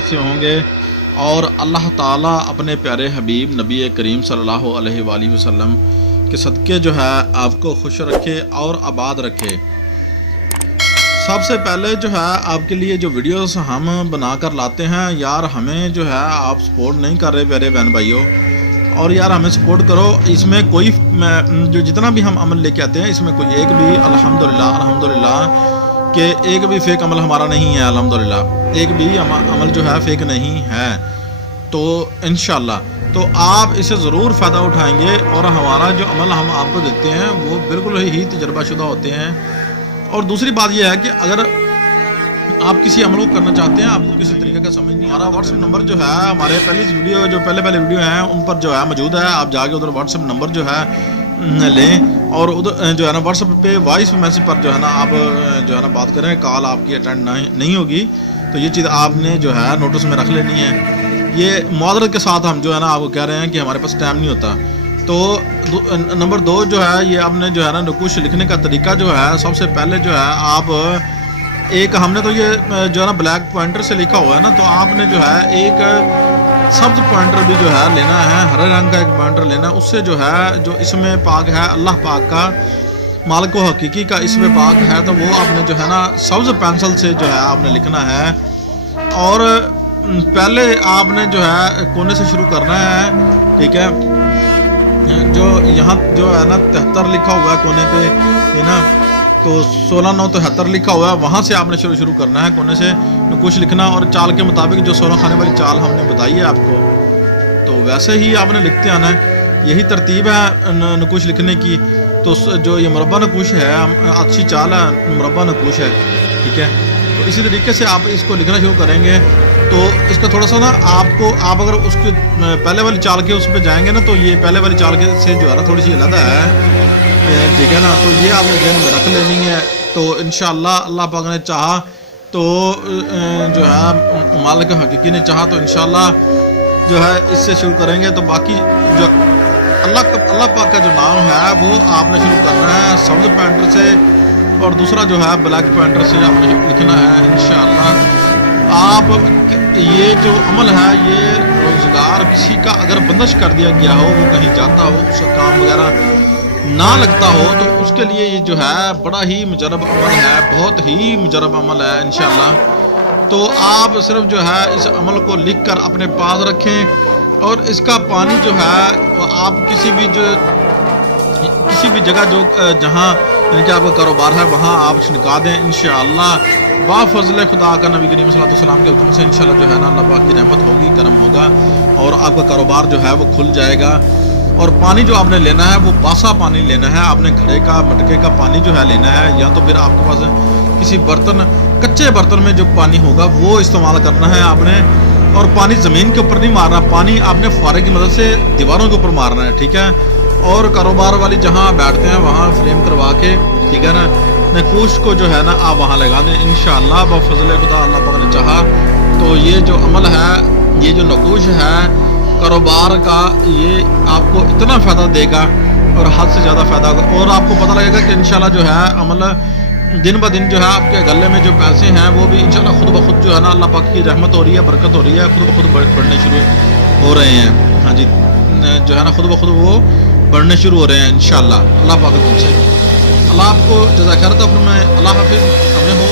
برکت سے ہوں گے، اور اللہ تعالیٰ اپنے پیارے حبیب نبی کریم صلی اللہ علیہ وآلہ وسلم کے صدقے جو ہے آپ کو خوش رکھے اور آباد رکھے۔ سب سے پہلے جو ہے آپ کے لیے جو ویڈیوز ہم بنا کر لاتے ہیں، یار ہمیں جو ہے آپ سپورٹ نہیں کر رہے پیارے بہن بھائیوں، اور یار ہمیں سپورٹ کرو۔ اس میں کوئی جو جتنا بھی ہم عمل لے کے آتے ہیں، اس میں کوئی ایک بھی الحمدللہ کہ ایک بھی فیک عمل ہمارا نہیں ہے، الحمدللہ ایک بھی عمل جو ہے فیک نہیں ہے۔ تو انشاءاللہ تو آپ اسے ضرور فائدہ اٹھائیں گے، اور ہمارا جو عمل ہم آپ کو دیتے ہیں وہ بالکل ہی تجربہ شدہ ہوتے ہیں۔ اور دوسری بات یہ ہے کہ اگر آپ کسی عمل کو کرنا چاہتے ہیں، آپ کو کسی طریقے کا سمجھ نہیں، ہمارا واٹس ایپ نمبر جو ہے ہمارے پہلی ویڈیو جو پہلے ویڈیو ہیں ان پر جو ہے موجود ہے، آپ جا کے ادھر واٹس ایپ نمبر جو ہے لیں، اور ادھر جو ہے نا واٹس ایپ پہ وائس میسیج پر جو ہے نا آپ جو ہے نا بات کریں، کال آپ کی اٹینڈ نہیں ہوگی، تو یہ چیز آپ نے جو ہے نوٹس میں رکھ لینی ہے۔ یہ معذرت کے ساتھ ہم جو ہے نا آپ کو کہہ رہے ہیں کہ ہمارے پاس ٹائم نہیں ہوتا۔ تو نمبر 2 جو ہے یہ آپ نے جو ہے نا نقوش لکھنے کا طریقہ جو ہے، سب سے پہلے جو ہے آپ ایک ہم نے تو یہ جو ہے نا بلیک پوائنٹر سے لکھا ہوا ہے نا، تو آپ نے جو ہے ایک سبز پوائنٹر بھی جو ہے لینا ہے، ہرے رنگ کا ایک پوائنٹر لینا ہے، اس سے جو ہے جو اسم پاک ہے اللہ پاک کا، مالک و حقیقی کا اسم پاک ہے، تو وہ آپ نے جو ہے نا سبز پینسل سے جو ہے آپ نے لکھنا ہے۔ اور پہلے آپ نے جو ہے کونے سے شروع کرنا ہے، ٹھیک ہے، جو یہاں جو ہے نا 73 لکھا ہوا ہے کونے پہ، ہے نا، تو 16 9 73 لکھا ہوا ہے، وہاں سے آپ نے شروع کرنا ہے کونے سے نقوش لکھنا، اور چال کے مطابق جو 16 خانے والی چال ہم نے بتائی ہے آپ کو، تو ویسے ہی آپ نے لکھتے آنا ہے۔ یہی ترتیب ہے نقوش لکھنے کی۔ تو جو یہ مربع نقوش ہے، اچھی چال ہے، مربع نقوش ہے، ٹھیک ہے، تو اسی طریقے سے آپ اس کو لکھنا شروع کریں گے۔ تو اس کا تھوڑا سا نا آپ اگر اس کے پہلے والی چال کے اس پہ جائیں گے نا، تو یہ پہلے والی چال کے سے جو ہے نا تھوڑی سی علیحدہ ہے، ٹھیک ہے نا، تو یہ آپ نے ذہن میں رکھ لینی ہے۔ تو انشاءاللہ اللہ پاک نے چاہا تو جو ہے مالک حقیقی نے چاہا تو انشاءاللہ جو ہے اس سے شروع کریں گے۔ تو باقی جو اللہ پاک کا جو نام ہے وہ آپ نے شروع کرنا ہے سبز پوائنٹر سے، اور دوسرا جو ہے بلیک پوائنٹر سے آپ نے لکھنا ہے انشاءاللہ۔ آپ یہ جو عمل ہے، یہ روزگار کسی کا اگر بندش کر دیا گیا ہو، وہ کہیں جاتا ہو، اس کا کام وغیرہ نہ لگتا ہو، تو اس کے لیے یہ جو ہے بڑا ہی مجرب عمل ہے، بہت ہی مجرب عمل ہے انشاءاللہ۔ تو آپ صرف جو ہے اس عمل کو لکھ کر اپنے پاس رکھیں، اور اس کا پانی جو ہے وہ آپ کسی بھی جگہ جو جہاں یعنی کہ آپ کا کاروبار ہے وہاں آپ چھڑکا دیں انشاءاللہ۔ با فضل خدا کا نبی کریم صلی اللہ علیہ وسلم کے حکم سے انشاءاللہ جو ہے نا اللہ پاک کی رحمت ہوگی، کرم ہوگا، اور آپ کا کاروبار جو ہے وہ کھل جائے گا۔ اور پانی جو آپ نے لینا ہے وہ باسا پانی لینا ہے، آپ نے گھڑے کا مٹکے کا پانی جو ہے لینا ہے، یا تو پھر آپ کے پاس کسی کچے برتن میں جو پانی ہوگا وہ استعمال کرنا ہے آپ نے۔ اور پانی زمین کے اوپر نہیں مارنا، پانی آپ نے فوارے کی مدد سے دیواروں کے اوپر مارنا ہے، ٹھیک ہے۔ اور کاروبار والی جہاں بیٹھتے ہیں وہاں فریم کروا کے، ٹھیک ہے نا، نقوش کو جو ہے نا آپ وہاں لگا دیں انشاءاللہ بفضل خدا، اللہ پاک نے چاہا تو یہ جو عمل ہے، یہ جو نقوش ہے کاروبار کا، یہ آپ کو اتنا فائدہ دے گا اور حد سے زیادہ فائدہ ہوگا، اور آپ کو پتہ لگے گا کہ انشاءاللہ جو ہے عمل دن بہ دن جو ہے آپ کے گلے میں جو پیسے ہیں وہ بھی انشاءاللہ خود بخود جو ہے نا اللہ پاک کی رحمت ہو رہی ہے، برکت ہو رہی ہے، خود بخود بڑھنے شروع ہو رہے ہیں، ہاں جی، جو ہے نا خود بخود وہ بڑھنے شروع ہو رہے ہیں انشاءاللہ اللہ پاک کے حکم سے۔ اللہ آپ کو جزاک خیر عطا فرمائے۔ اللہ حافظ، ہمیں ہو